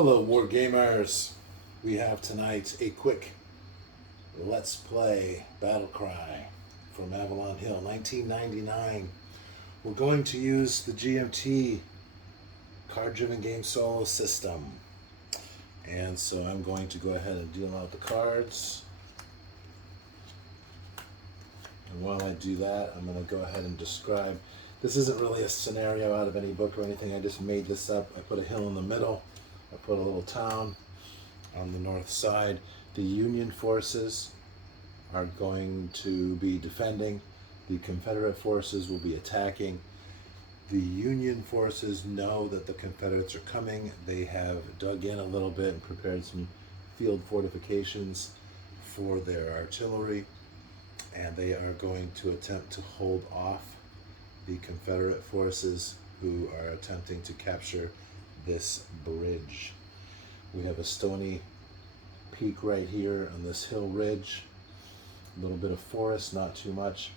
Hello, War Gamers. We have tonight a quick Let's Play Battle Cry from Avalon Hill, 1999. We're going to use the GMT card-driven game solo system. And so I'm going to go ahead and deal out the cards. And while I do that, I'm going to go ahead and describe. This isn't really a scenario out of any book or anything. I just made this up. I put a hill in the middle. I put a little town on the north side. The Union forces are going to be defending. The Confederate forces will be attacking. The Union forces know that the Confederates are coming. They have dug in a little bit and prepared some field fortifications for their artillery. And they are going to attempt to hold off the Confederate forces who are attempting to capture this bridge. We have a stony peak right here on this hill ridge. A little bit of forest, not too much.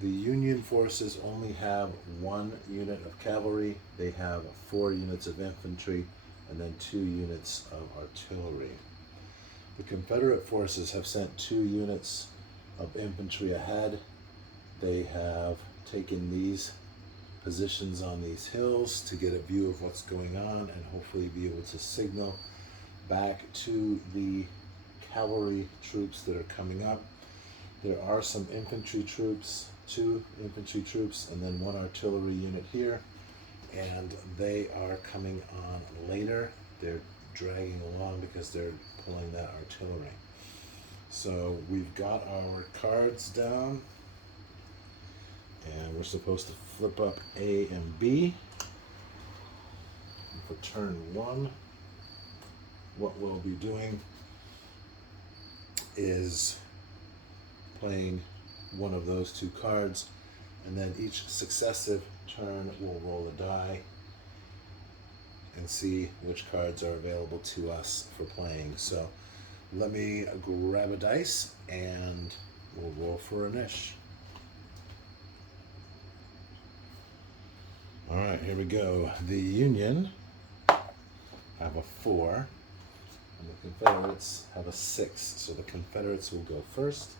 The Union forces only have 1 unit of cavalry. They have 4 units of infantry and then 2 units of artillery. The Confederate forces have sent 2 units of infantry ahead. They have taken these positions on these hills to get a view of what's going on and hopefully be able to signal back to the cavalry troops that are coming up. There are some infantry troops, 2 infantry troops, and then 1 artillery unit here, and they are coming on later. They're dragging along because they're pulling that artillery. So we've got our cards down, and we're supposed to flip up A and B. And for turn 1, what we'll be doing is playing one of those 2 cards, and then each successive turn we'll roll a die and see which cards are available to us for playing. So let me grab a dice and we'll roll for a niche. All right, here we go. The Union have a 4, and the Confederates have a 6. So the Confederates will go first.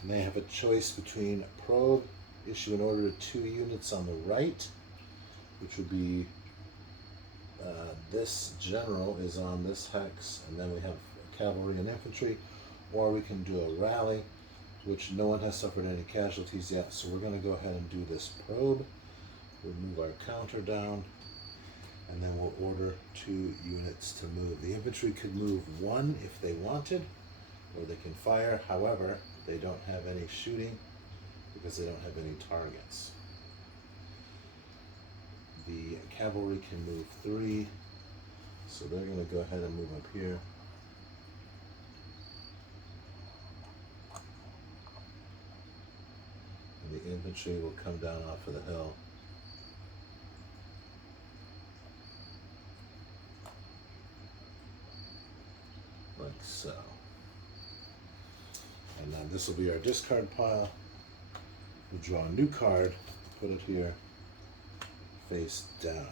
And they have a choice between probe, issue an order to 2 units on the right, which would be this general is on this hex, and then we have cavalry and infantry, or we can do a rally, which no one has suffered any casualties yet, so we're going to go ahead and do this probe. We'll move our counter down, and then we'll order 2 units to move. The infantry could move 1 if they wanted, or they can fire. However, they don't have any shooting because they don't have any targets. The cavalry can move 3, so they're going to go ahead and move up here. And the infantry will come down off of the hill. Like so. And then this will be our discard pile. We'll draw a new card, put it here, face down.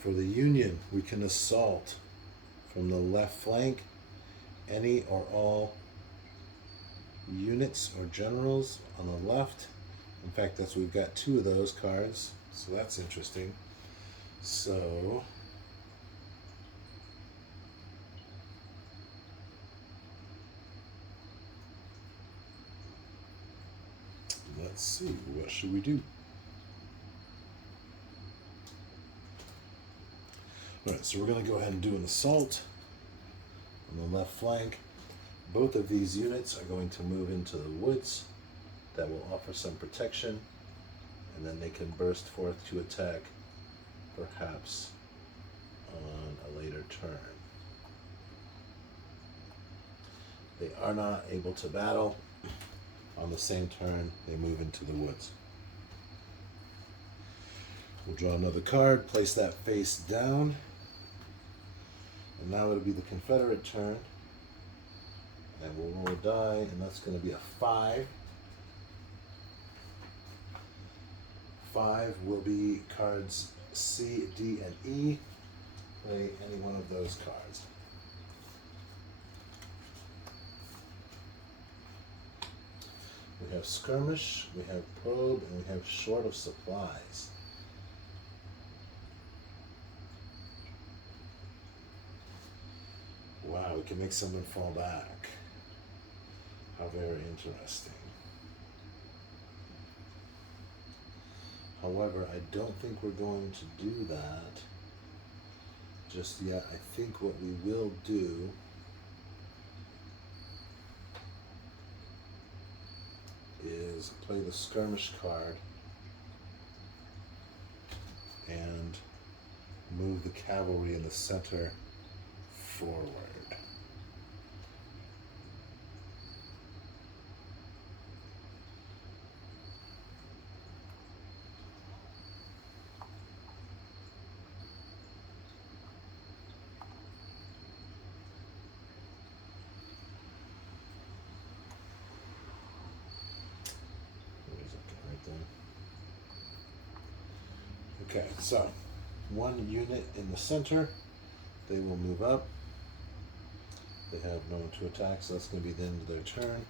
For the Union, we can assault from the left flank any or all units or generals on the left. In fact, we've got 2 of those cards, so that's interesting. So let's see, what should we do? Alright, so we're going to go ahead and do an assault on the left flank. Both of these units are going to move into the woods. That will offer some protection, and then they can burst forth to attack, perhaps on a later turn. They are not able to battle. On the same turn, they move into the woods. We'll draw another card, place that face down. And now it'll be the Confederate turn. And we'll roll a die, and that's going to be a 5. 5 will be cards C, D, and E. play any one of those cards. We have skirmish, we have probe, and we have short of supplies. Wow, we can make someone fall back. How very interesting. However, I don't think we're going to do that just yet. I think what we will do is play the skirmish card and move the cavalry in the center forward. Okay, so one unit in the center, they will move up. They have no one to attack, so that's going to be the end of their turn.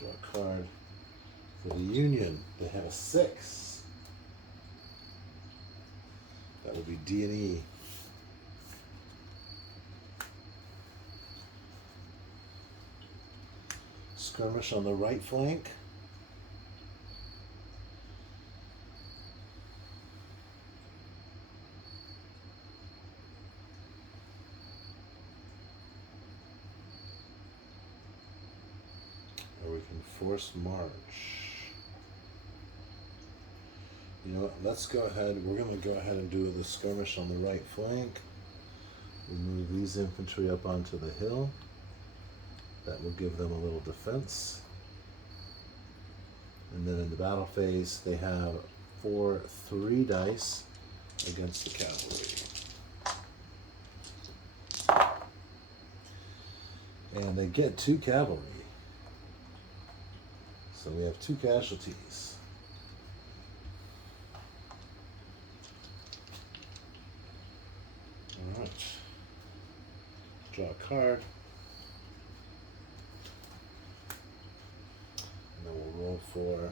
Draw a card. For the Union, they have a 6. That would be D and E. Skirmish on the right flank. Or we can force march. You know what, let's go ahead, we're going to go ahead and do the skirmish on the right flank. We move these infantry up onto the hill. That will give them a little defense. And then in the battle phase, they have 3 dice against the cavalry. And they get 2 cavalry. So we have 2 casualties. All right. Draw a card. And then we'll roll for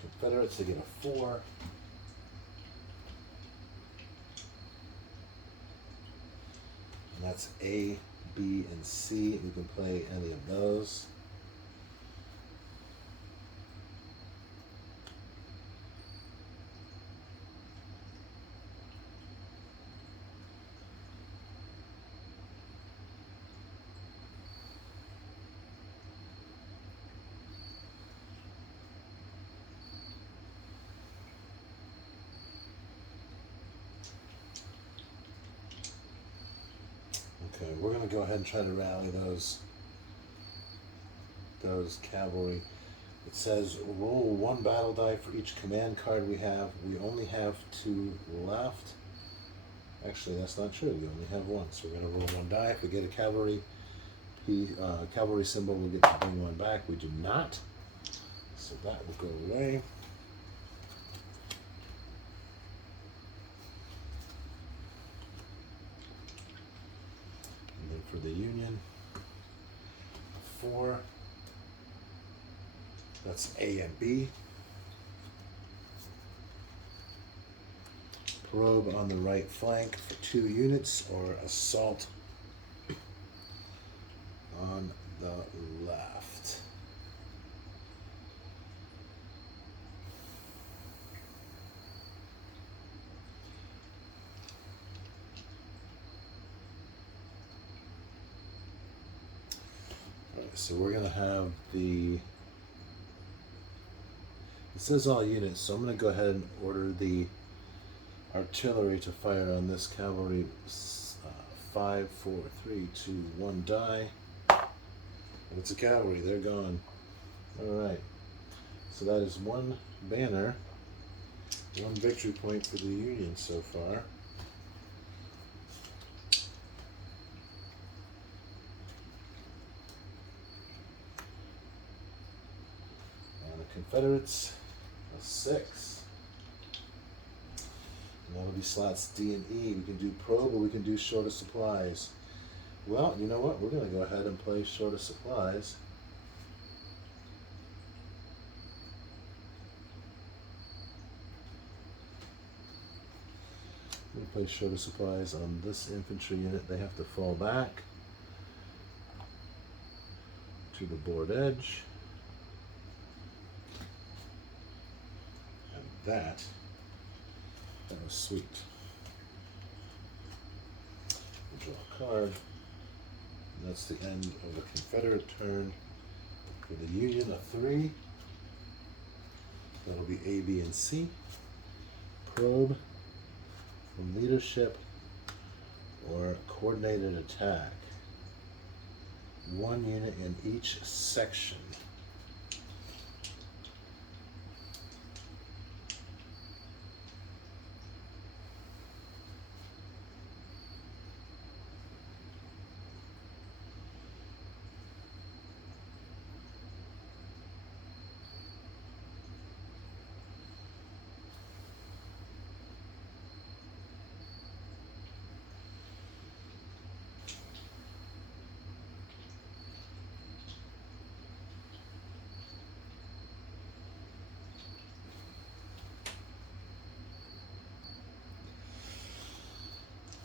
Confederates to get a 4. And that's A, B, and C. We can play any of those. Okay, we're going to go ahead and try to rally those cavalry. It says roll 1 battle die for each command card we have. We only have 2 left. Actually, that's not true. We only have 1. So we're going to roll 1 die. If we get a cavalry symbol, we'll get to bring 1 back. We do not. So that will go away. For the Union, 4. That's A and B. Probe on the right flank for 2 units, or assault on the left. So we're going to have it says all units, so I'm going to go ahead and order the artillery to fire on this cavalry. 5, 4, 3, 2, 1 die. And it's a cavalry, they're gone. Alright, so that is 1 banner, 1 victory point for the Union so far. Confederates, a 6. be slots D and E. We can do probe or we can do short of supplies. Well, you know what? We're going to go ahead and play short of supplies. We play short of supplies on this infantry unit. They have to fall back to the board edge. And that was sweet. We draw a card. And that's the end of the Confederate turn. For the Union, a 3. That'll be A, B, and C. Probe from leadership or coordinated attack. 1 unit in each section.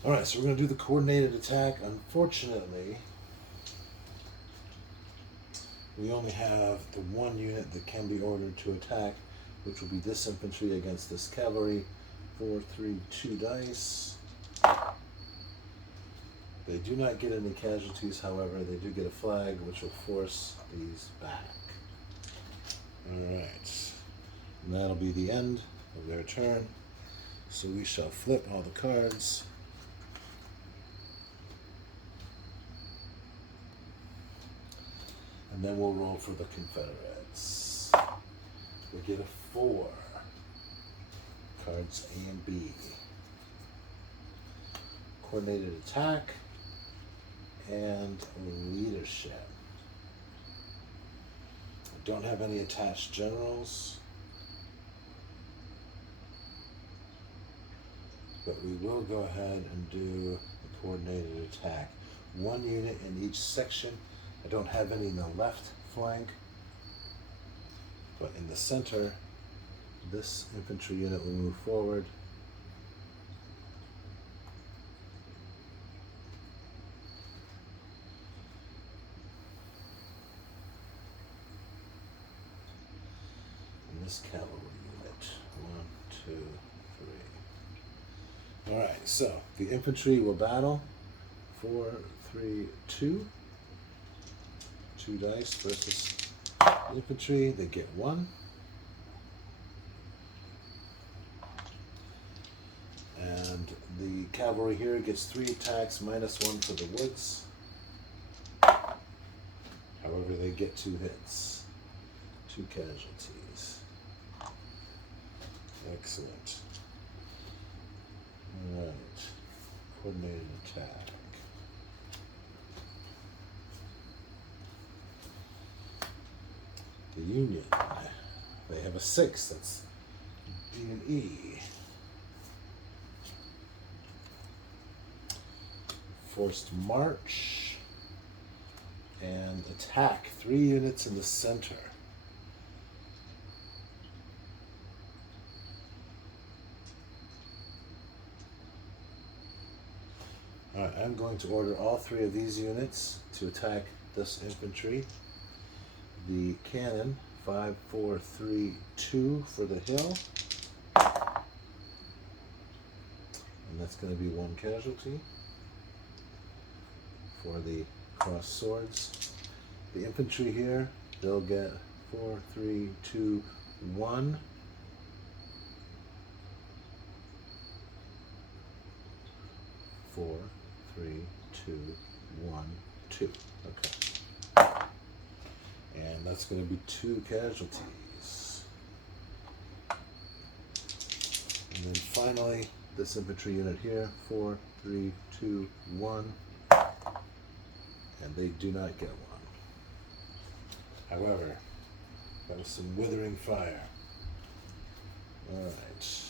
Alright, so we're going to do the coordinated attack. Unfortunately, we only have the 1 unit that can be ordered to attack, which will be this infantry against this cavalry. 4, 3, 2 dice. They do not get any casualties, however, they do get a flag, which will force these back. Alright, and that'll be the end of their turn. So we shall flip all the cards. And then we'll roll for the Confederates. We get a 4. Cards A and B. Coordinated attack and leadership. I don't have any attached generals, but we will go ahead and do a coordinated attack. 1 unit in each section. I don't have any in the left flank, but in the center, this infantry unit will move forward. And this cavalry unit, 1, 2, 3. All right, so the infantry will battle. 4, 3, 2. 2 dice versus infantry, they get 1. And the cavalry here gets 3 attacks, -1 for the woods. However, they get 2 hits, 2 casualties. Excellent. All right, coordinated attack. The Union, they have a 6, that's D and E. Forced march and attack, 3 units in the center. Alright, I'm going to order all 3 of these units to attack this infantry. The cannon, 5, 4, 3, 2 for the hill. And that's going to be 1 casualty for the cross swords. The infantry here, they'll get 4, 3, 2, 1. Four, 3, 2, 1, 2. Okay. And that's going to be 2 casualties. And then finally, this infantry unit here, 4, 3, 2, 1. And they do not get 1. However, that was some withering fire. Alright.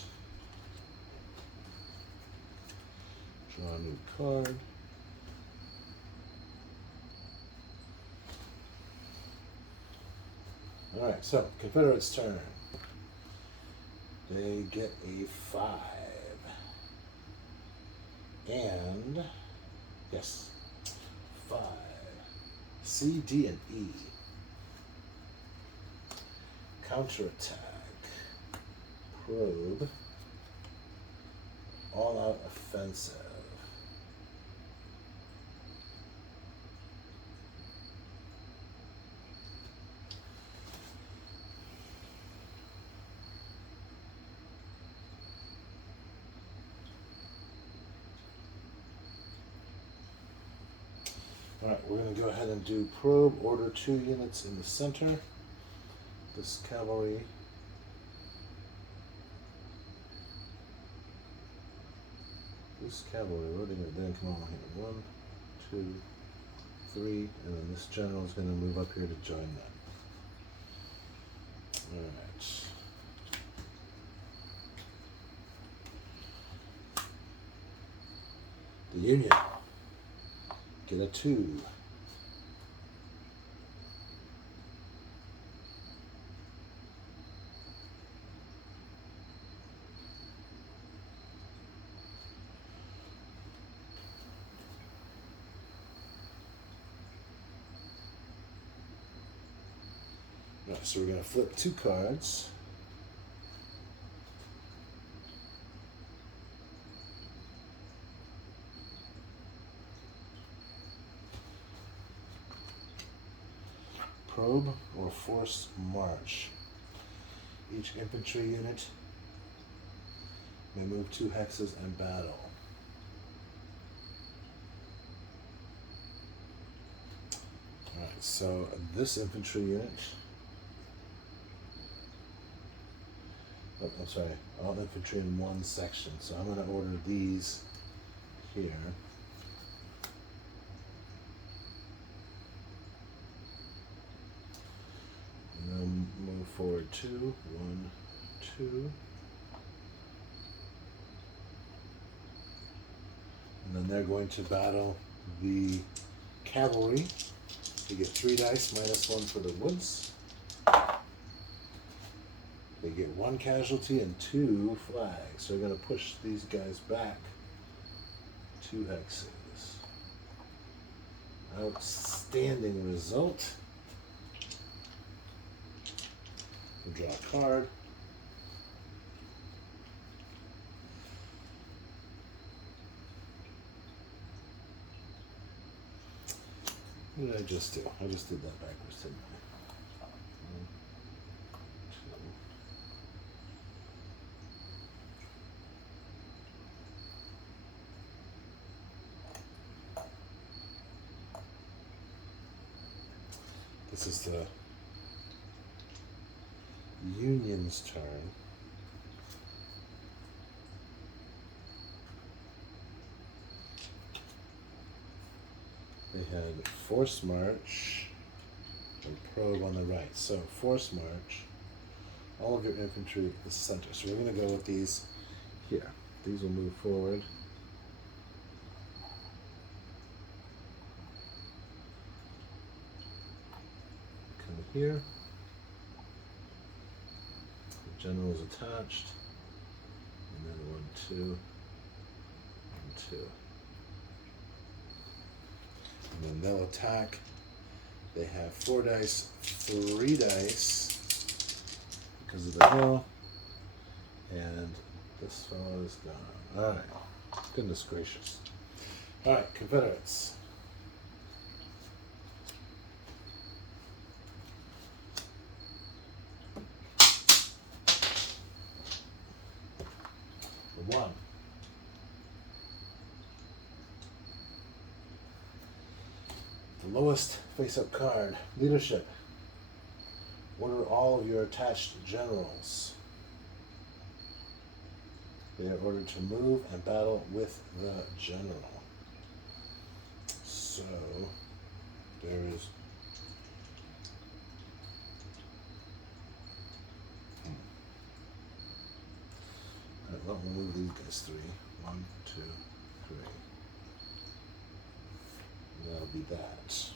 Draw a new card. Alright, so Confederates' turn. They get a 5. And, yes, 5. C, D, and E. Counterattack. Probe. All-out offensive. Alright, we're going to go ahead and do probe, order 2 units in the center. This cavalry. This cavalry, loading it, then come on here. 1, 2, 3, and then this general is going to move up here to join them. Alright. The Union. Get a 2. Right, so we're going to flip 2 cards. Probe or force march. Each infantry unit may move 2 hexes and battle. Alright, so this infantry unit, I'm sorry, all infantry in 1 section. So I'm going to order these here. And then move forward 2, 1, 2. And then they're going to battle the cavalry. You get 3 dice, -1 for the woods. They get 1 casualty and 2 flags. So we're going to push these guys back 2 hexes. Outstanding result. We'll draw a card. What did I just do? I just did that backwards, didn't I? 1, 2. This is the Union's turn. They had force march and probe on the right. So force march, all of your infantry at the center. So we're going to go with these here. These will move forward. Come here. The general is attached. And then 1, 2, and 2. And then they'll attack. They have 4 dice, 3 dice because of the hill. And this fellow is gone. Alright. Goodness gracious. Alright, Confederates. The 1. The lowest face-up card, leadership. Order all of your attached generals. They are ordered to move and battle with the general. So, there is... Alright, well, we'll move these guys 3. 1, 2, 3. to be that.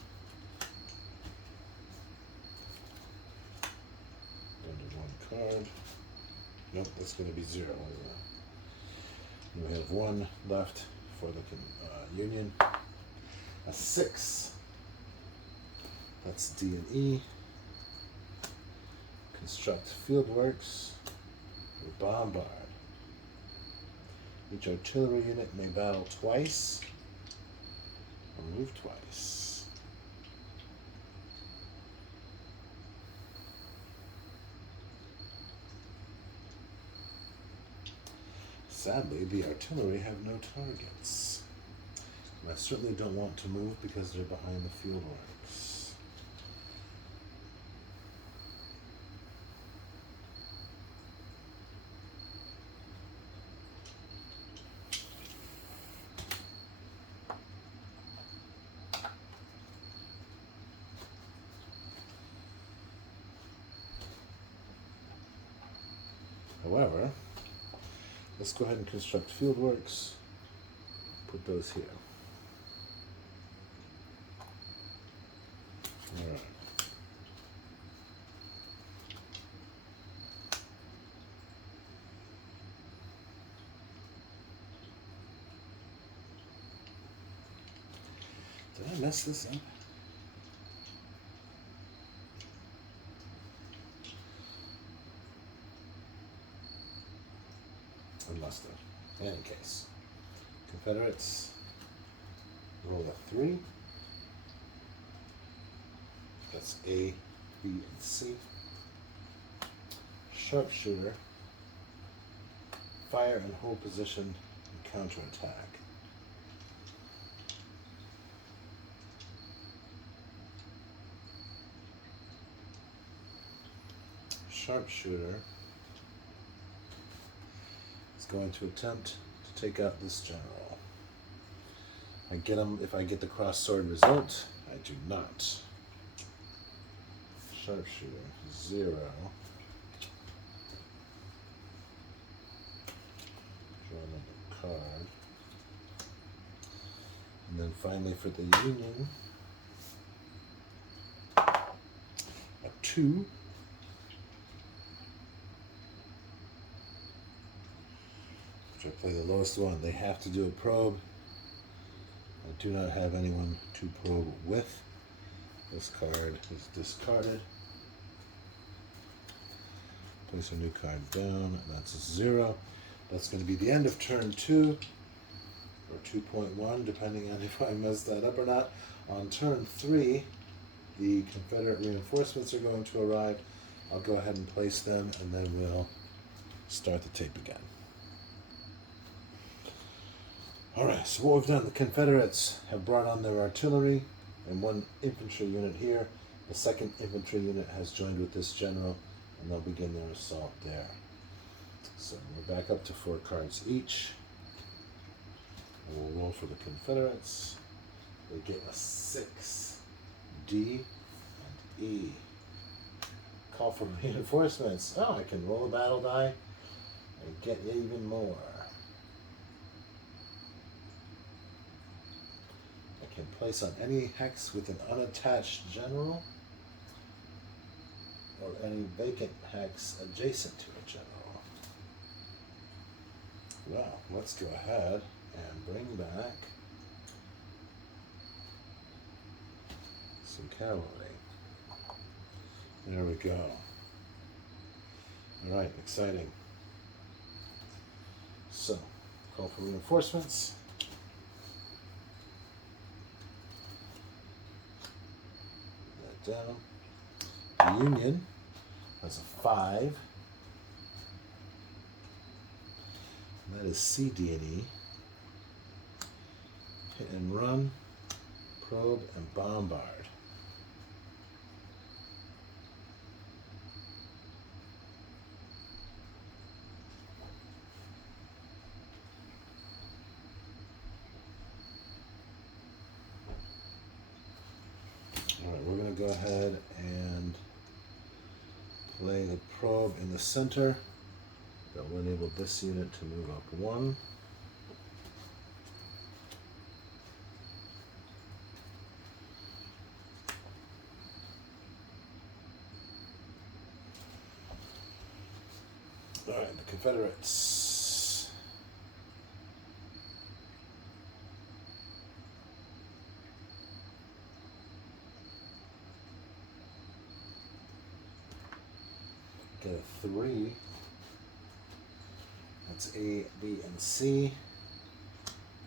Under 1 card. Nope, that's going to be 0. We have 1 left for the Union. A 6. That's D and E. Construct fieldworks. Bombard. Each artillery unit may battle twice or move twice. Sadly, the artillery have no targets. And I certainly don't want to move because they're behind the fieldworks. However, let's go ahead and construct fieldworks. Put those here. All right. Did I mess this up? I must have. In any case, Confederates roll a 3. That's A, B, and C. Sharpshooter, fire and hold position and counterattack. Sharpshooter is going to attempt to take out this general. I get him if I get the cross sword result. I do not. Sharpshooter 0. Draw another card. And then finally for the Union, a 2. Which I play the lowest one. They have to do a probe. I do not have anyone to probe with. This card is discarded. Place a new card down, and that's a 0. That's going to be the end of turn 2, or 2.1, depending on if I messed that up or not. On turn 3, the Confederate reinforcements are going to arrive. I'll go ahead and place them, and then we'll start the tape again. Alright, so what we've done, the Confederates have brought on their artillery and 1 infantry unit here. The 2nd infantry unit has joined with this general, and they'll begin their assault there. So we're back up to 4 cards each. And we'll roll for the Confederates. They get a 6, D, and E. Call for reinforcements. Oh, I can roll a battle die and get even more. Can place on any hex with an unattached general or any vacant hex adjacent to a general. Well, let's go ahead and bring back some cavalry. There we go. All right, exciting. So, call for reinforcements. Down. The Union has a 5. And that is C, D, and E. Hit and run, probe, and bombard. Alright, we're going to go ahead and play the probe in the center. That will enable this unit to move up 1. Confederates. Get a 3. That's A, B, and C.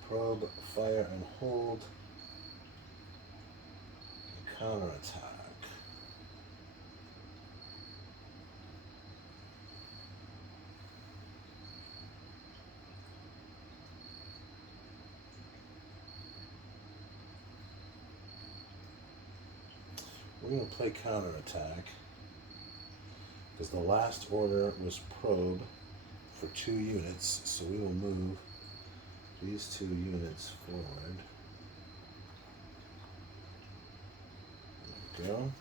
Probe, fire, and hold. And counterattack. We're going to play counterattack because the last order was probe for 2 units, so we will move these 2 units forward. There we go.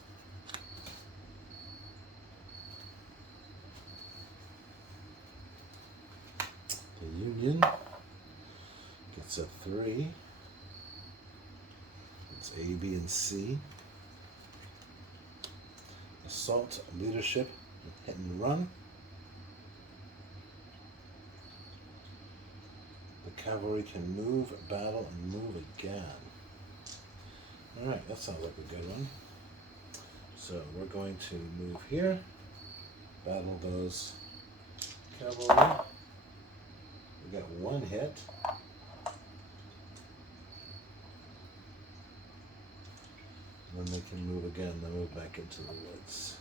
The Union gets a 3. It's A, B, and C. Assault, leadership, hit and run. The cavalry can move, battle, and move again. Alright, that sounds like a good one. So we're going to move here, battle those cavalry. We got 1 hit. And then they can move again, they move back into the woods.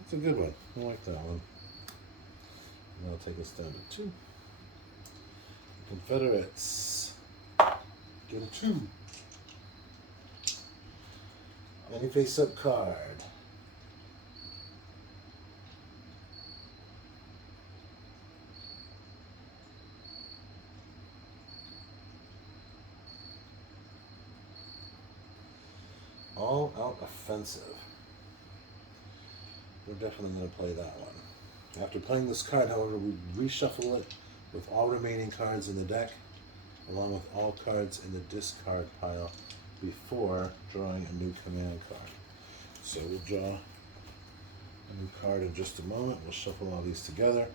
It's a good one. I like that one. And that'll take us down to 2. Confederates get a 2. Any face-up card. All out offensive. We're definitely going to play that one. After playing this card, however, we reshuffle it with all remaining cards in the deck, along with all cards in the discard pile before drawing a new command card. So we'll draw a new card in just a moment. We'll shuffle all these together.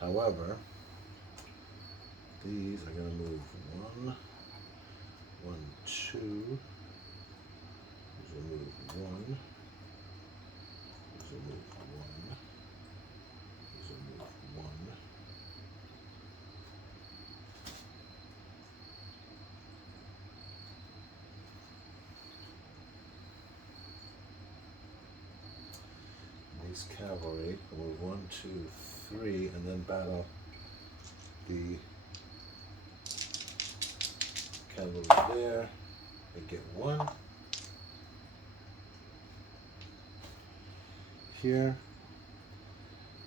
However, these are going to move 1, 1, 2. These will move 1. These will move 1. These will move 1. These cavalry will move 1, 2, 3, and then battle the cavalry there. They get 1. Here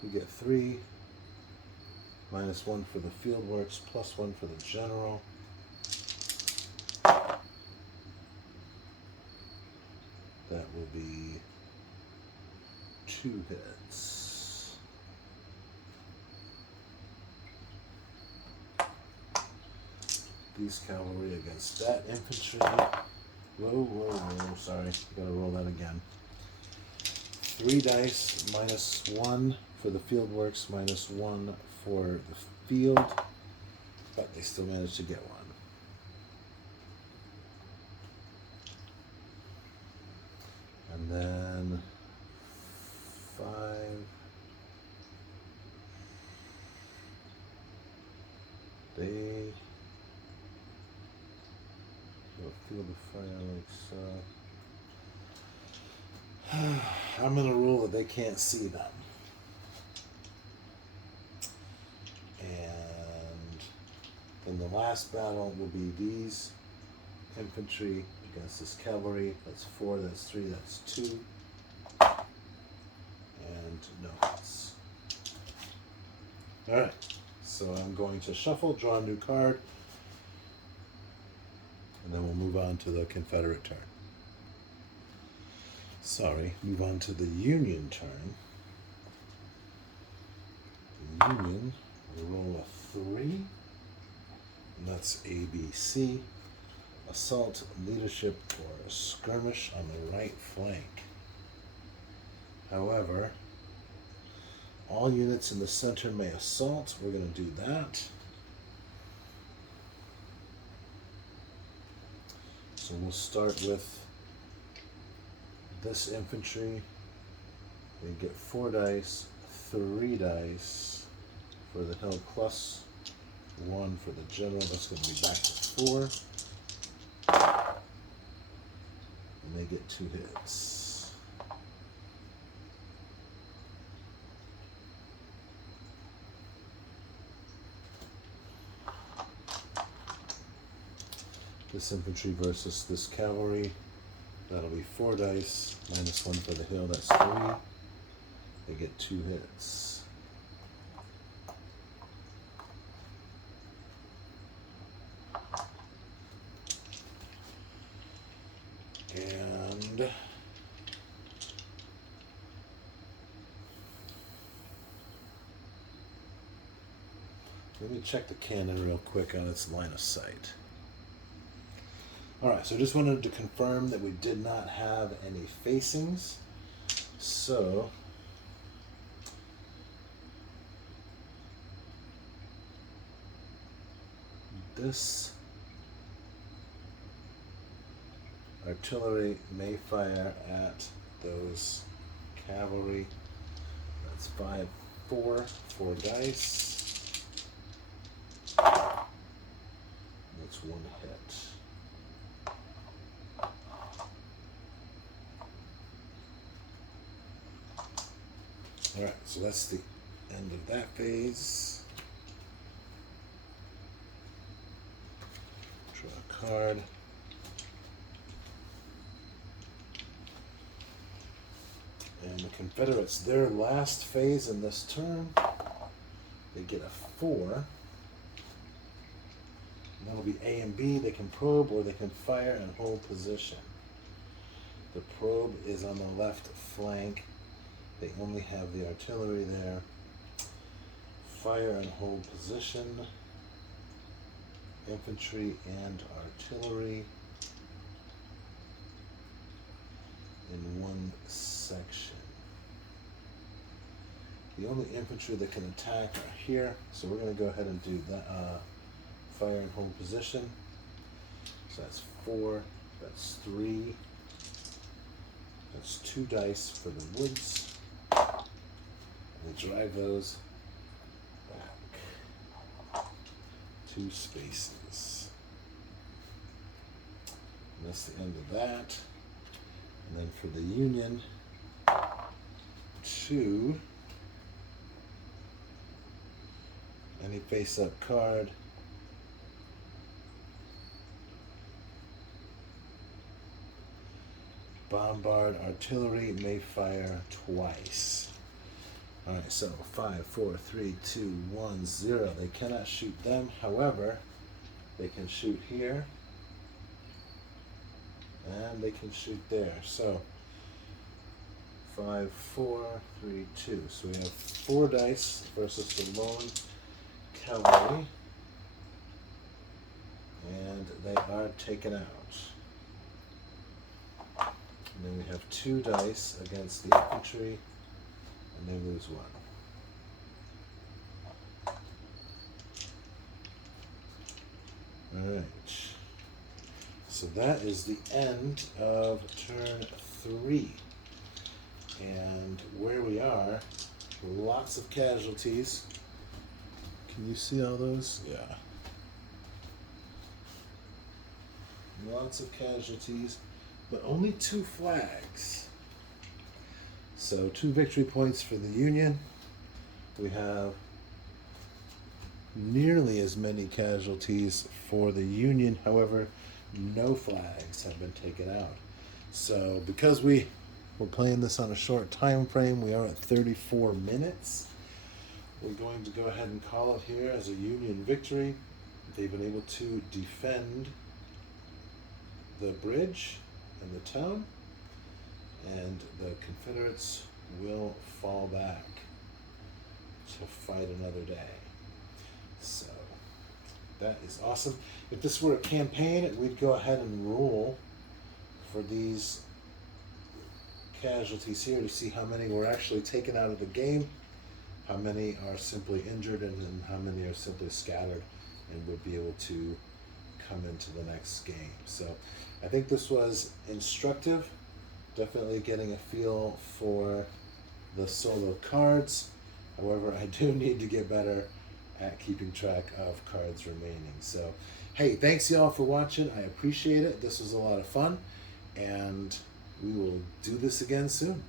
we get 3, -1 for the field works, +1 for the general. That will be 2 hits. These cavalry against that infantry. Whoa, whoa, whoa, sorry, gotta roll that again. 3 dice, -1 for the field works, -1 for the field, but they still managed to get 1. And then 5. They will field of fire like so. I'm going to rule that they can't see them. And then the last battle will be these infantry against this cavalry. That's 4, that's 3, that's 2. And no hits. Alright, so I'm going to shuffle, draw a new card, and then we'll move on to the Confederate turn. Sorry, move on to the Union turn. The Union will roll a 3, and that's A, B, C. Assault, leadership, or a skirmish on the right flank. However, all units in the center may assault. We're going to do that. So we'll start with this infantry. They get 4 dice, 3 dice for the hill, plus 1 for the general. That's going to be back to 4. And they get 2 hits. This infantry versus this cavalry, that'll be 4 dice, minus 1 for the hill, that's 3. They get 2 hits. And let me check the cannon real quick on its line of sight. Alright, so just wanted to confirm that we did not have any facings. So this artillery may fire at those cavalry. That's 5, 4 dice. That's 1 hit. Alright, so that's the end of that phase. Draw a card. And the Confederates, their last phase in this turn, they get a 4. And that'll be A and B. They can probe or they can fire and hold position. The probe is on the left flank. They only have the artillery there. Fire and hold position. Infantry and artillery in one section. The only infantry that can attack are here, so we're going to go ahead and do that. Fire and hold position. So that's 4, that's 3, that's 2 dice for the woods. We'll drive those back 2 spaces. And that's the end of that. And then for the Union, 2, any face-up card. Bombard artillery may fire twice. Alright, so 5, 4, 3, 2, 1, 0. They cannot shoot them. However, they can shoot here. And they can shoot there. So 5, 4, 3, 2. So we have 4 dice versus the lone cavalry. And they are taken out. And then we have 2 dice against the infantry, and they lose 1. Alright. So that is the end of turn 3. And where we are, lots of casualties. Can you see all those? Yeah. Lots of casualties, but only 2 flags. So 2 victory points for the Union. We have nearly as many casualties for the Union. However, no flags have been taken out. So because we're playing this on a short time frame, we are at 34 minutes. We're going to go ahead and call it here as a Union victory. They've been able to defend the bridge and the town, and the Confederates will fall back to fight another day. So that is awesome. If this were a campaign, we'd go ahead and roll for these casualties here to see how many were actually taken out of the game, how many are simply injured, and then how many are simply scattered and would be able to come into the next game. So I think this was instructive, definitely getting a feel for the solo cards. However, I do need to get better at keeping track of cards remaining. So hey, thanks y'all for watching. I appreciate it. This was a lot of fun, and we will do this again soon.